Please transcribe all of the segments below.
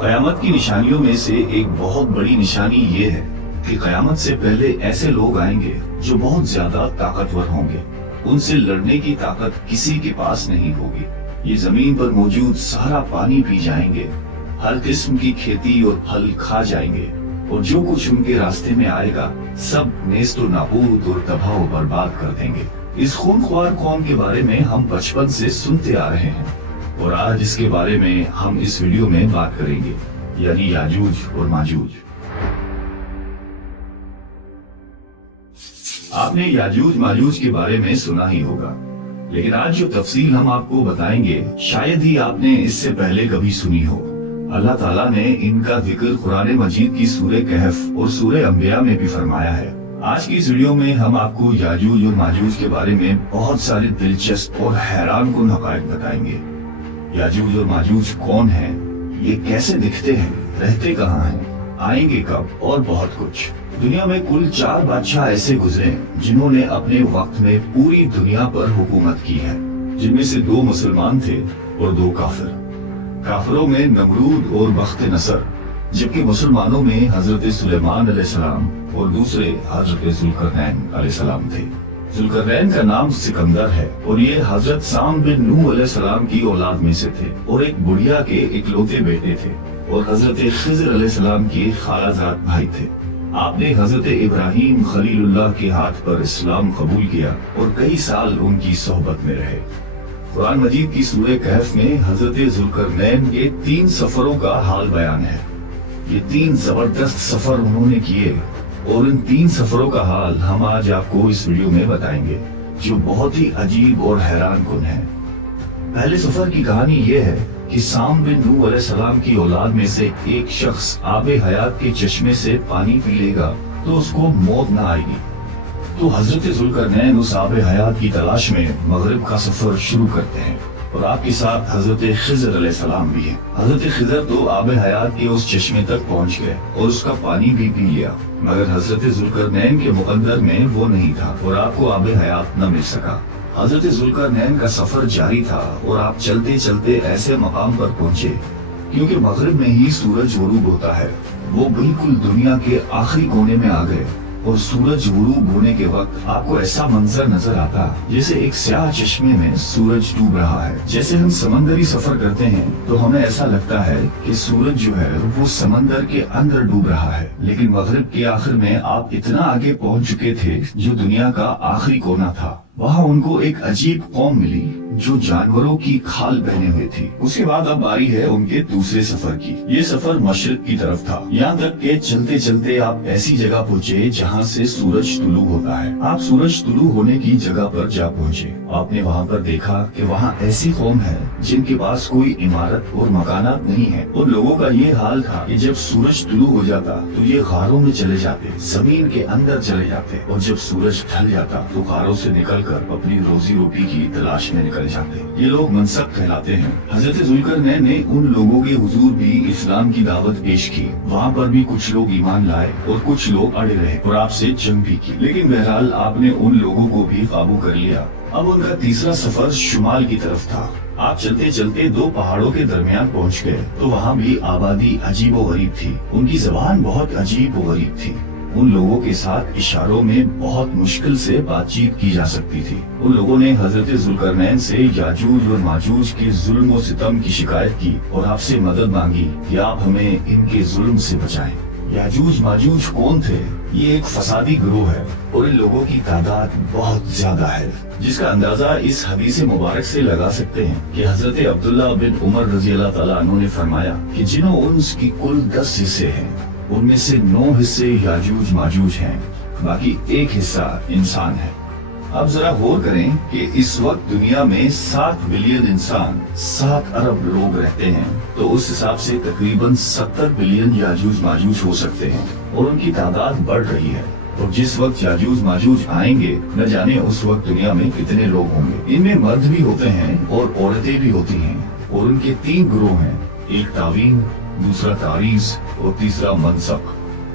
قیامت کی نشانیوں میں سے ایک بہت بڑی نشانی یہ ہے کہ قیامت سے پہلے ایسے لوگ آئیں گے جو بہت زیادہ طاقتور ہوں گے. ان سے لڑنے کی طاقت کسی کے پاس نہیں ہوگی. یہ زمین پر موجود سارا پانی پی جائیں گے، ہر قسم کی کھیتی اور پھل کھا جائیں گے، اور جو کچھ ان کے راستے میں آئے گا سب نیست و نابود اور تباہ و برباد کر دیں گے. اس خونخوار قوم کے بارے میں ہم بچپن سے سنتے آ رہے ہیں، اور آج اس کے بارے میں ہم اس ویڈیو میں بات کریں گے، یعنی یاجوج اور ماجوج. آپ نے یاجوج ماجوج کے بارے میں سنا ہی ہوگا، لیکن آج جو تفصیل ہم آپ کو بتائیں گے شاید ہی آپ نے اس سے پہلے کبھی سنی ہو. اللہ تعالیٰ نے ان کا ذکر قرآن مجید کی سورہ کہف اور سورہ انبیاء میں بھی فرمایا ہے. آج کی اس ویڈیو میں ہم آپ کو یاجوج اور ماجوج کے بارے میں بہت سارے دلچسپ اور حیران کن حقائق بتائیں گے. یاجوج اور ماجوج کون ہیں، یہ کیسے دکھتے ہیں، رہتے کہاں ہیں، آئیں گے کب، اور بہت کچھ. دنیا میں کل 4 بادشاہ ایسے گزرے جنہوں نے اپنے وقت میں پوری دنیا پر حکومت کی ہے، جن میں سے 2 مسلمان تھے اور 2 کافر. کافروں میں نمرود اور بخت نصر، جبکہ مسلمانوں میں حضرت سلیمان علیہ السلام اور دوسرے حضرت ذوالقرنین علیہ السلام تھے. ذوالقرنین کا نام سکندر ہے اور یہ حضرت سام بن نوح علیہ السلام کی اولاد میں سے تھے اور ایک بڑھیا کے اکلوتے بیٹے تھے، اور حضرت خضر علیہ السلام کے خالہ زاد بھائی تھے. آپ نے حضرت ابراہیم خلیل اللہ کے ہاتھ پر اسلام قبول کیا اور کئی سال ان کی صحبت میں رہے. قرآن مجید کی سورہ کہف میں حضرت ذوالقرنین کے 3 سفروں کا حال بیان ہے. یہ 3 زبردست سفر انہوں نے کیے، اور ان 3 سفروں کا حال ہم آج آپ کو اس ویڈیو میں بتائیں گے، جو بہت ہی عجیب اور حیران کن ہے. پہلے سفر کی کہانی یہ ہے کہ سام بن نوح علیہ السلام کی اولاد میں سے ایک شخص آب حیات کے چشمے سے پانی پی لے گا تو اس کو موت نہ آئے گی. تو حضرت ذوالقرنین اس آب حیات کی تلاش میں مغرب کا سفر شروع کرتے ہیں، اور آپ کے ساتھ حضرت خضر علیہ السلام بھی ہیں. حضرت خضر تو آب حیات کے اس چشمے تک پہنچ گئے اور اس کا پانی بھی پی لیا، مگر حضرت ذوالقرنین کے مقدر میں وہ نہیں تھا اور آپ کو آب حیات نہ مل سکا. حضرت ذوالقرنین کا سفر جاری تھا اور آپ چلتے چلتے ایسے مقام پر پہنچے کیونکہ مغرب میں ہی سورج غروب ہوتا ہے. وہ بالکل دنیا کے آخری کونے میں آ گئے، اور سورج غروب ہونے کے وقت آپ کو ایسا منظر نظر آتا جیسے ایک سیاہ چشمے میں سورج ڈوب رہا ہے. جیسے ہم سمندری سفر کرتے ہیں تو ہمیں ایسا لگتا ہے کہ سورج جو ہے وہ سمندر کے اندر ڈوب رہا ہے، لیکن مغرب کے آخر میں آپ اتنا آگے پہنچ چکے تھے جو دنیا کا آخری کونا تھا. وہاں ان کو ایک عجیب قوم ملی جو جانوروں کی کھال پہنے ہوئے تھی. اس کے بعد اب باری ہے ان کے دوسرے سفر کی. یہ سفر مشرق کی طرف تھا، یہاں تک کہ چلتے چلتے آپ ایسی جگہ پہنچے جہاں سے سورج طلوع ہوتا ہے. آپ سورج طلوع ہونے کی جگہ پر جا پہنچے. آپ نے وہاں پر دیکھا کہ وہاں ایسی قوم ہے جن کے پاس کوئی عمارت اور مکانات نہیں ہے. ان لوگوں کا یہ حال تھا کہ جب سورج طلوع ہو جاتا تو یہ غاروں میں چلے جاتے، زمین کے اندر چلے جاتے، اور جب سورج ڈھل جاتا تو غاروں سے نکل کر اپنی روزی روٹی کی تلاش میں نکل جاتے. یہ لوگ منسک کہلاتے ہیں. حضرت ذوالقرنین نے ان لوگوں کے حضور بھی اسلام کی دعوت پیش کی. وہاں پر بھی کچھ لوگ ایمان لائے اور کچھ لوگ اڑے رہے اور آپ سے جنگ بھی کی، لیکن بہرحال آپ نے ان لوگوں کو بھی قابو کر لیا. اب ان کا تیسرا سفر شمال کی طرف تھا. آپ چلتے چلتے 2 پہاڑوں کے درمیان پہنچ گئے تو وہاں بھی آبادی عجیب و غریب تھی. ان کی زبان بہت عجیب و غریب تھی. ان لوگوں کے ساتھ اشاروں میں بہت مشکل سے بات چیت کی جا سکتی تھی. ان لوگوں نے حضرت ذوالقرنین سے یاجوج اور ماجوج کے ظلم و ستم کی شکایت کی اور آپ سے مدد مانگی کہ آپ ہمیں ان کے ظلم سے بچائیں. یاجوج ماجوج کون تھے؟ یہ ایک فسادی گروہ ہے اور ان لوگوں کی تعداد بہت زیادہ ہے، جس کا اندازہ اس حدیث مبارک سے لگا سکتے ہیں کہ حضرت عبداللہ بن عمر رضی اللہ تعالیٰ عنہ نے فرمایا کہ جنوں انس کی کل 10 حصے ہیں، ان میں سے 9 حصے یاجوج ماجوج ہیں، باقی 1 حصہ انسان ہے. اب ذرا غور کریں کہ اس وقت دنیا میں 7 بلین انسان، 7 ارب لوگ رہتے ہیں، تو اس حساب سے تقریباً 70 بلین یاجوج ماجوج ہو سکتے ہیں، اور ان کی تعداد بڑھ رہی ہے. اور جس وقت یاجوج ماجوج آئیں گے نہ جانے اس وقت دنیا میں کتنے لوگ ہوں گے. ان میں مرد بھی ہوتے ہیں اور عورتیں بھی ہوتی ہیں، اور ان کے 3 گروہ ہیں، ایک تعوین، دوسرا تعریض اور تیسرا منسق.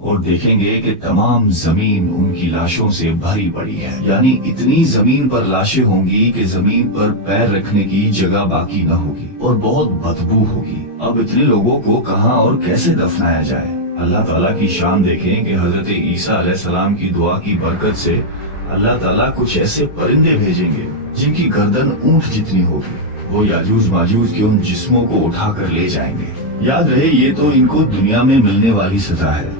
اور دیکھیں گے کہ تمام زمین ان کی لاشوں سے بھری پڑی ہے، یعنی اتنی زمین پر لاشیں ہوں گی کہ زمین پر پیر رکھنے کی جگہ باقی نہ ہوگی اور بہت بدبو ہوگی۔ اب اتنے لوگوں کو کہاں اور کیسے دفنایا جائے؟ اللہ تعالیٰ کی شان دیکھیں کہ حضرت عیسیٰ علیہ السلام کی دعا کی برکت سے اللہ تعالیٰ کچھ ایسے پرندے بھیجیں گے جن کی گردن اونٹ جتنی ہوگی، وہ یاجوج ماجوج کے ان جسموں کو اٹھا کر لے جائیں گے۔ یاد رہے یہ تو ان کو دنیا میں ملنے والی سزا ہے،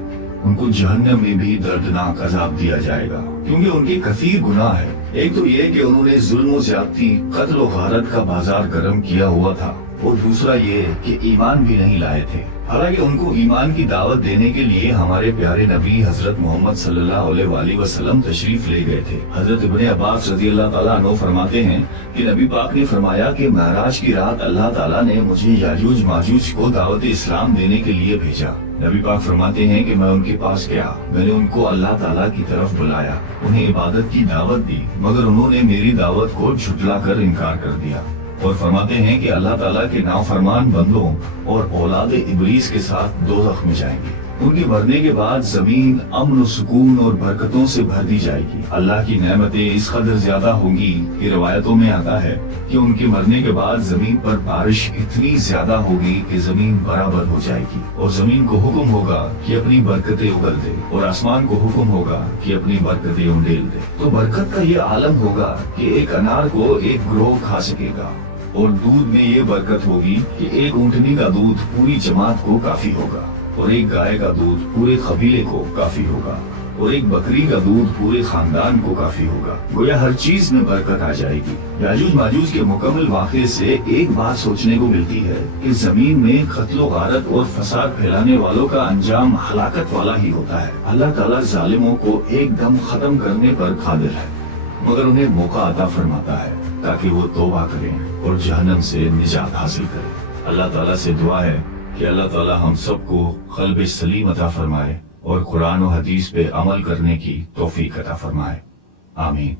ان کو جہنم میں بھی دردناک عذاب دیا جائے گا، کیونکہ ان کے کثیر گناہ ہے۔ ایک تو یہ کہ انہوں نے ظلم و زیادتی، قتل و غارت کا بازار گرم کیا ہوا تھا، اور دوسرا یہ کہ ایمان بھی نہیں لائے تھے۔ حالانکہ ان کو ایمان کی دعوت دینے کے لیے ہمارے پیارے نبی حضرت محمد صلی اللہ علیہ وآلہ وسلم تشریف لے گئے تھے۔ حضرت ابن عباس رضی اللہ تعالیٰ عنہ فرماتے ہیں کہ نبی پاک نے فرمایا کہ معراج کی رات اللہ تعالیٰ نے مجھے یاجوج ماجوج کو دعوت اسلام دینے کے لیے بھیجا۔ نبی پاک فرماتے ہیں کہ میں ان کے پاس گیا، میں نے ان کو اللہ تعالیٰ کی طرف بلایا، انہیں عبادت کی دعوت دی، مگر انہوں نے میری دعوت کو جھٹلا کر انکار کر دیا۔ اور فرماتے ہیں کہ اللہ تعالیٰ کے نافرمان بندوں اور اولاد ابلیس کے ساتھ دوزخ میں جائیں گے۔ ان کے مرنے کے بعد زمین امن و سکون اور برکتوں سے بھر دی جائے گی۔ اللہ کی نعمتیں اس قدر زیادہ ہوں گی کہ روایتوں میں آتا ہے کہ ان کے مرنے کے بعد زمین پر بارش اتنی زیادہ ہوگی کہ زمین برابر ہو جائے گی، اور زمین کو حکم ہوگا کہ اپنی برکتیں اگل دے، اور آسمان کو حکم ہوگا کہ اپنی برکتیں انڈیل دے۔ تو برکت کا یہ عالم ہوگا کہ ایک انار کو ایک گروہ کھا سکے گا، اور دودھ میں یہ برکت ہوگی کہ ایک اونٹنی کا دودھ پوری جماعت کو کافی ہوگا، اور ایک گائے کا دودھ پورے قبیلے کو کافی ہوگا، اور ایک بکری کا دودھ پورے خاندان کو کافی ہوگا۔ گویا ہر چیز میں برکت آ جائے گی۔ یاجوج ماجوج کے مکمل واقعے سے ایک بات سوچنے کو ملتی ہے کہ زمین میں قتل و غارت اور فساد پھیلانے والوں کا انجام ہلاکت والا ہی ہوتا ہے۔ اللہ تعالیٰ ظالموں کو ایک دم ختم کرنے پر قادر ہے، مگر انہیں موقع عطا فرماتا ہے تاکہ وہ توبہ کریں اور جہنم سے نجات حاصل کریں۔ اللہ تعالیٰ سے دعا ہے کہ اللہ تعالیٰ ہم سب کو قلب سلیم عطا فرمائے اور قرآن و حدیث پہ عمل کرنے کی توفیق عطا فرمائے۔ آمین۔